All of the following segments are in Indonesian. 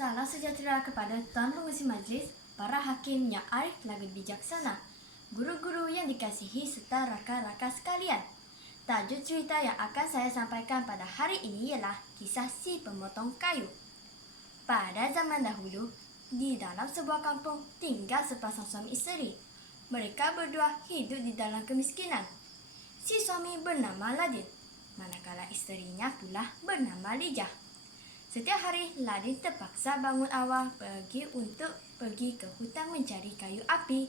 Salam sejahtera kepada Tuan Pengurusi Majlis, para hakim yang arif lagi bijaksana, guru-guru yang dikasihi serta rakan-rakan sekalian. Tajuk cerita yang akan saya sampaikan pada hari ini ialah kisah si pemotong kayu. Pada zaman dahulu, di dalam sebuah kampung tinggal sepasang suami isteri. Mereka berdua hidup di dalam kemiskinan. Si suami bernama Ladin, manakala isterinya pula bernama Lijah. Setiap hari, Ladin terpaksa bangun awal pergi ke hutan mencari kayu api.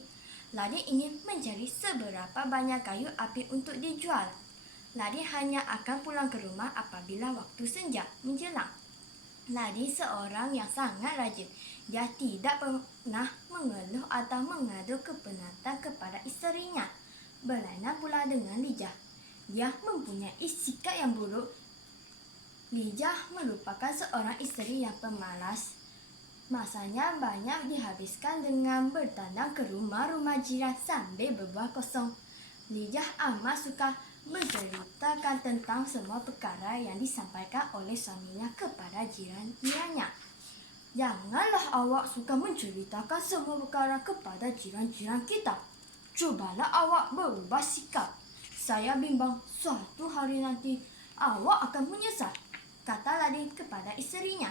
Ladin ingin mencari seberapa banyak kayu api untuk dijual. Ladin hanya akan pulang ke rumah apabila waktu senja menjelang. Ladin seorang yang sangat rajin. Dia tidak pernah mengeluh atau mengadu kepenatan kepada isterinya. Berlainan pula dengan Lijah. Dia mempunyai sikap yang buruk. Lijah merupakan seorang isteri yang pemalas. Masanya banyak dihabiskan dengan bertandang ke rumah-rumah jiran sambil berbuah kosong. Lijah amat suka menceritakan tentang semua perkara yang disampaikan oleh suaminya kepada jiran-jirannya. Janganlah awak suka menceritakan semua perkara kepada jiran-jiran kita. Cubalah awak berubah sikap. Saya bimbang suatu hari nanti awak akan menyesal, kata Ladin kepada isterinya.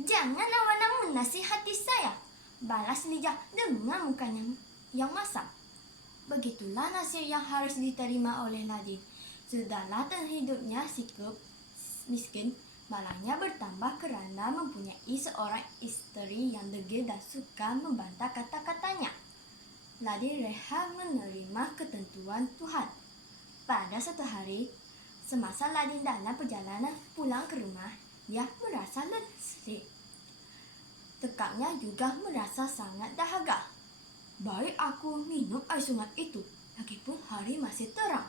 Jangan awak nak menasihati saya, balas Lijah dengan mukanya yang masam. Begitulah nasib yang harus diterima oleh Ladin. Sudahlah terhidupnya sikap miskin, malahnya bertambah kerana mempunyai seorang isteri yang degil dan suka membantah kata-katanya. Ladin rehat menerima ketentuan Tuhan. Pada satu hari, semasa Ladin dalam perjalanan pulang ke rumah, dia merasa letih. Tekaknya juga merasa sangat dahaga. Baik aku minum air sungai itu, lagipun hari masih terang.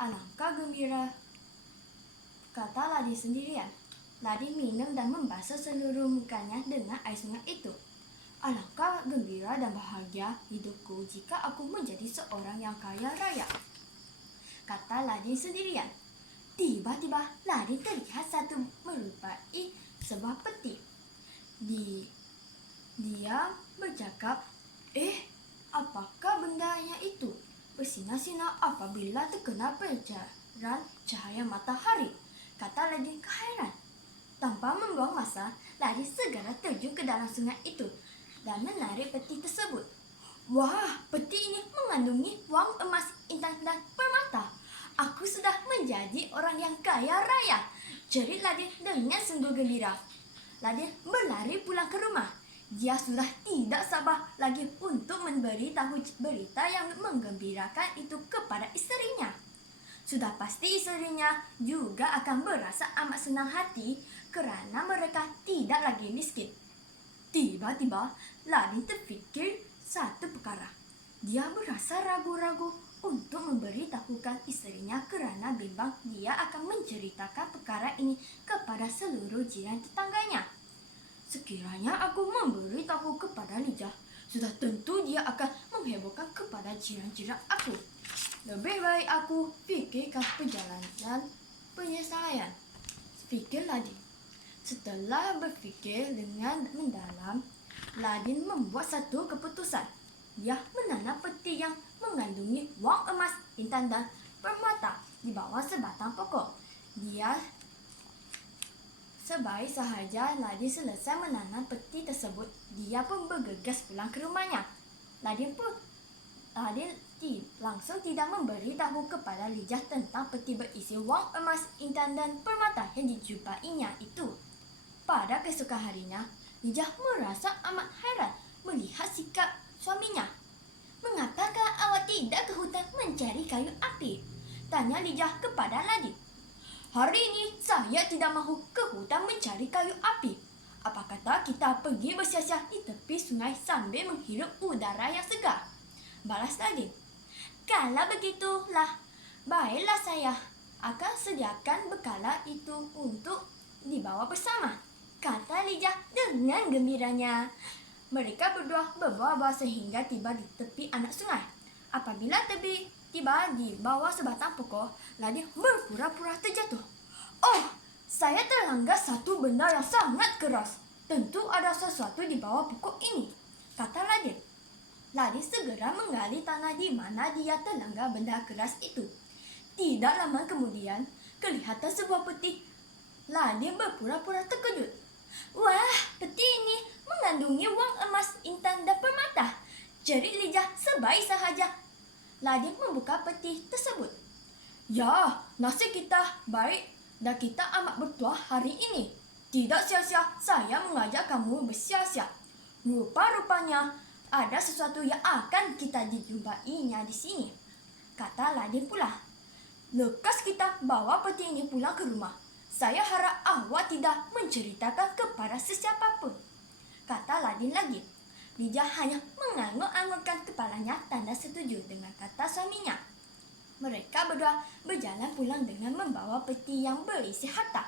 Alangkah gembira, kata Ladin sendirian. Ladin minum dan membasuh seluruh mukanya dengan air sungai itu. Alangkah gembira dan bahagia hidupku jika aku menjadi seorang yang kaya raya, kata Ladin sendirian. Tiba-tiba Ladin terlihat satu merupai sebuah peti. Dia bercakap, apakah bendanya itu? Bersinar-sinar apabila terkena pancaran cahaya matahari, kata Ladin kehairan. Tanpa membuang masa, Ladin segera terjun ke dalam sungai itu dan menarik peti tersebut. Wah, peti ini mengandungi wang, emas, intan, dan permata. Aku sudah menjadi orang yang kaya raya, jerit Ladin dengan sungguh gembira. Ladin berlari pulang ke rumah. Dia sudah tidak sabar lagi untuk memberitahu berita yang menggembirakan itu kepada isterinya. Sudah pasti isterinya juga akan berasa amat senang hati kerana mereka tidak lagi miskin. Tiba-tiba Ladin terfikir satu perkara. Dia merasa ragu-ragu untuk memberitahukan isterinya kerana bimbang dia akan menceritakan perkara ini kepada seluruh jiran tetangganya. Sekiranya aku memberitahu kepada Lijah, sudah tentu dia akan menghebohkan kepada jiran-jiran aku. Lebih baik aku fikirkan perjalanan penyelesaian, fikir Ladin. Setelah berfikir dengan mendalam, Ladin membuat satu keputusan. Dia menanam peti yang mengandungi wang, emas, intan, dan permata di bawah sebatang pokok. Sebaik sahaja Ladin selesai menanam peti tersebut, dia pun bergegas pulang ke rumahnya. Ladin langsung tidak memberitahu kepada Lijah tentang peti berisi wang, emas, intan, dan permata yang dijumpainya itu. Pada keesokan harinya, Lijah merasa amat heran melihat sikap suaminya. Mengapakah awak tidak ke hutan mencari kayu api? Tanya Lijah kepada Ladin. Hari ini saya tidak mahu ke hutan mencari kayu api. Apa kata kita pergi bersiasat di tepi sungai sambil menghirup udara yang segar? Balas Ladin. Kalau begitulah, baiklah saya akan sediakan bekalan itu untuk dibawa bersama, kata Lijah dengan gembiranya. Mereka berdua berbual-bual sehingga tiba di tepi anak sungai. Apabila tiba di bawah sebatang pokok, Ladin berpura-pura terjatuh. Oh, Saya terlanggar satu benda yang sangat keras. Tentu ada sesuatu di bawah pokok ini, kata Ladin. Ladin segera menggali tanah di mana dia terlanggar benda keras itu. Tidak lama kemudian, kelihatan sebuah peti. Ladin berpura-pura terkejut. Wah, peti ini mengandungi uang emas, intan, dan permata. Jerit Lijah sebaik sahaja. Ladin membuka peti tersebut. Ya, nasib kita baik dan kita amat bertuah hari ini. Tidak sia-sia saya mengajak kamu bersiasat. Rupa-rupanya ada sesuatu yang akan kita dijumpainya di sini, kata Ladin pula. Lekas kita bawa peti ini pulang ke rumah. Saya harap awak tidak menceritakan kepada sesiapapun, kata Ladin lagi. Lijah hanya mengangguk-anggukkan kepalanya tanda setuju dengan kata suaminya. Mereka berdua berjalan pulang dengan membawa peti yang berisi harta.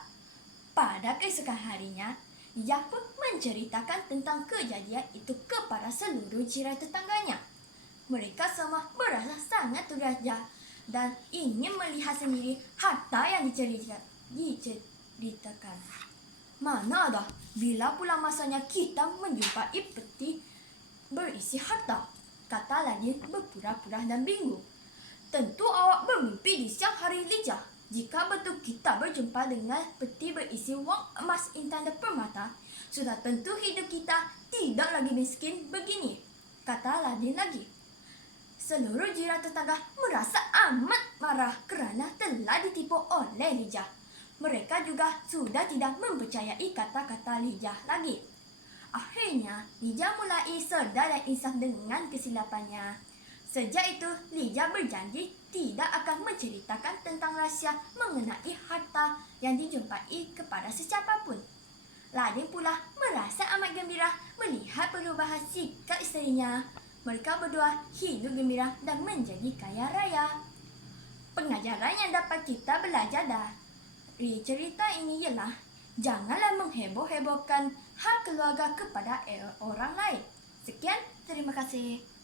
Pada keesokan harinya, Lijah pun menceritakan tentang kejadian itu kepada seluruh jiran tetangganya. Mereka semua merasa sangat tergajah dan ingin melihat sendiri harta yang diceritakan. Mana ada, bila pula masanya kita menjumpai peti berisi harta, kata Ladin berpura-pura dan bingung. Tentu awak bermimpi di siang hari, Lijah. Jika betul kita berjumpa dengan peti berisi uang emas, intan, dan permata, sudah tentu hidup kita tidak lagi miskin begini, kata Ladin lagi. Seluruh jiran tetangga merasa amat marah kerana telah ditipu oleh Lijah. Mereka juga sudah tidak mempercayai kata-kata Lijah lagi. Akhirnya, Lijah mulai sedar dan insaf dengan kesilapannya. Sejak itu, Lijah berjanji tidak akan menceritakan tentang rahsia mengenai harta yang dijumpai kepada sesiapapun. Ladin pula merasa amat gembira melihat perubahan sikap isterinya. Mereka berdua hidup gembira dan menjadi kaya raya. Pengajaran yang dapat kita belajar dari cerita ini ialah janganlah mengheboh-hebohkan hak keluarga kepada orang lain. Sekian, terima kasih.